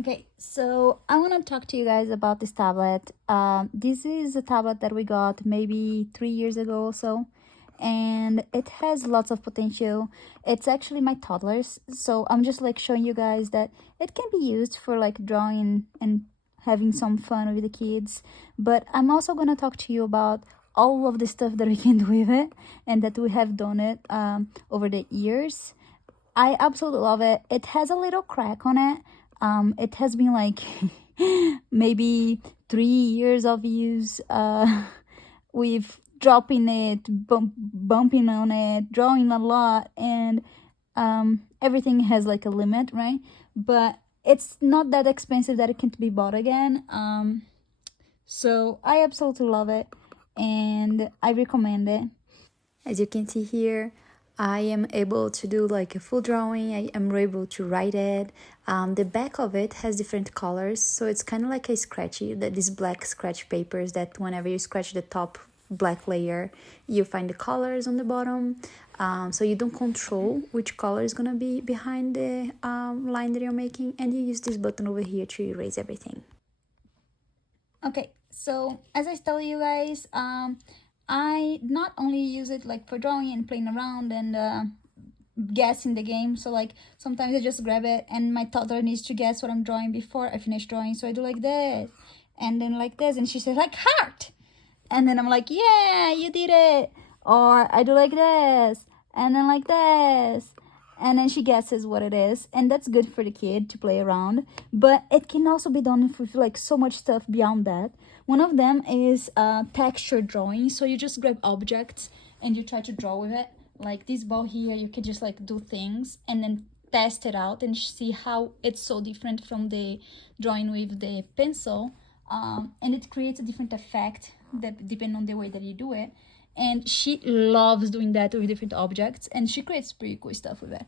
Okay, so I want to talk to you guys about this tablet. This is a tablet that we got maybe 3 years ago or so, and it has lots of potential. It's actually my toddler's, so I'm just like showing you guys that it can be used for like drawing and having some fun with the kids. But I'm also gonna talk to you about all of the stuff that we can do with it and that we have done it over the years. I absolutely love it. It has a little crack on it. It has been like maybe 3 years of use with dropping it, bumping on it, drawing a lot, and everything has like a limit, right? But it's not that expensive that it can't be bought again. So I absolutely love it, and I recommend it. As you can see here, I am able to do like a full drawing. I am able to write it. The back of it has different colors, so it's kind of like a scratchy, that these black scratch papers that whenever you scratch the top black layer, you find the colors on the bottom. So you don't control which color is gonna be behind the line that you're making, and you use this button over here to erase everything. Okay, so as I tell you guys, I not only use it like for drawing and playing around and guessing the game. So like sometimes I just grab it and my toddler needs to guess what I'm drawing before I finish drawing. So I do like this and then like this, and she says like heart, and then I'm like, yeah, you did it. Or I do like this and then like this, and then she guesses what it is, and that's good for the kid to play around. But it can also be done with like so much stuff beyond that. One of them is texture drawing. So you just grab objects and you try to draw with it. Like this ball here, you can just like do things and then test it out and see how it's so different from the drawing with the pencil. And it creates a different effect that depending on the way that you do it. And she loves doing that with different objects, and she creates pretty cool stuff with it.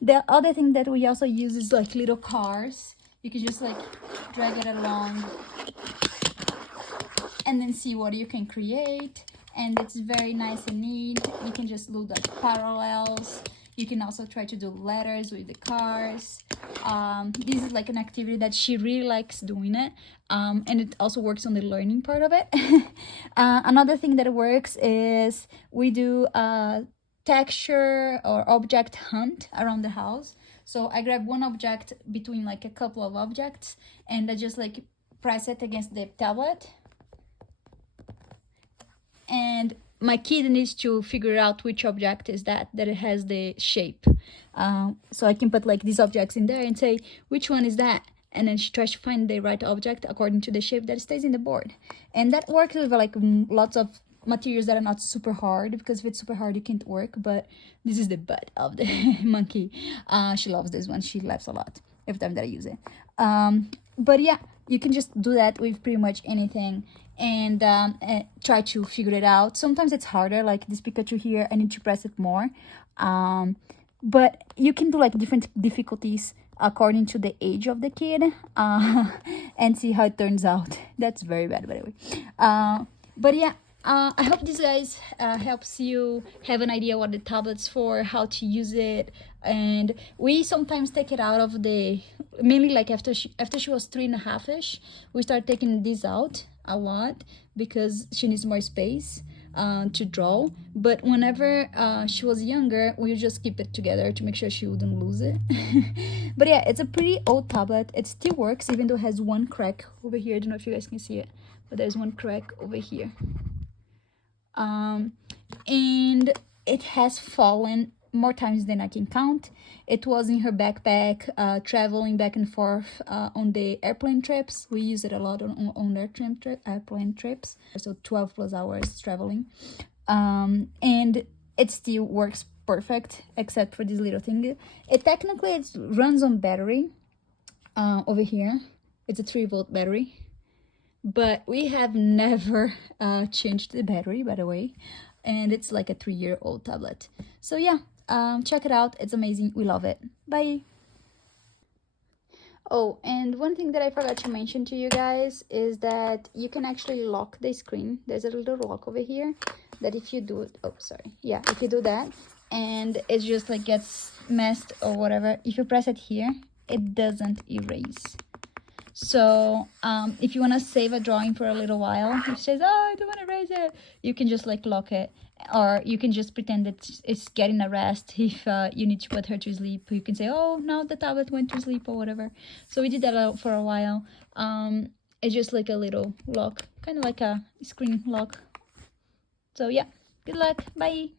The other thing that we also use is like little cars. You can just like drag it along and then see what you can create, and it's very nice and neat. You can just do like parallels. You can also try to do letters with the cars. This is like an activity that she really likes doing it, and it also works on the learning part of it. Another thing that works is we do a texture or object hunt around the house. So I grab one object between like a couple of objects, and I just like press it against the tablet, and my kid needs to figure out which object is that it has the shape. So I can put like these objects in there and say, which one is that? And then she tries to find the right object according to the shape that stays in the board. And that works with like lots of materials that are not super hard, because if it's super hard, it can't work. But this is the butt of the monkey. She loves this one. She laughs a lot every time that I use it. But yeah, you can just do that with pretty much anything, and try to figure it out. Sometimes it's harder, like this Pikachu here, I need to press it more. But you can do like different difficulties according to the age of the kid, and see how it turns out. That's very bad, by the way. But yeah, I hope this guys helps you have an idea what the tablet's for, how to use it. And we sometimes take it out of the, mainly like after she was 3.5ish, we start taking this out a lot because she needs more space to draw. But whenever she was younger, we just keep it together to make sure she wouldn't lose it. But yeah, it's a pretty old tablet. It still works, even though it has one crack over here. I don't know if you guys can see it, but there's one crack over here. And it has fallen more times than I can count. It was in her backpack, traveling back and forth on the airplane trips. We use it a lot on airplane trips, so 12 plus hours traveling. And it still works perfect, except for this little thing. It runs on battery. Over here, it's a 3-volt battery. But we have never changed the battery, by the way. And it's like a 3-year-old tablet. So yeah, check it out. It's amazing. We love it. Bye. Oh, and one thing that I forgot to mention to you guys is that you can actually lock the screen. There's a little lock over here that if you do it, oh, sorry. Yeah, if you do that and it just like gets messed or whatever, if you press it here, it doesn't erase. So if you want to save a drawing for a little while, if it says, oh, I don't want to erase it, you can just like lock it, or you can just pretend that it's getting a rest. If you need to put her to sleep, you can say, oh, now the tablet went to sleep or whatever. So we did that for a while. It's just like a little lock, kind of like a screen lock. So yeah, good luck. Bye.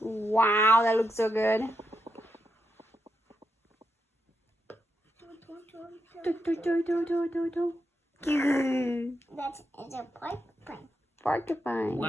Wow, that looks so good. That's a porcupine. Porcupine. Wow.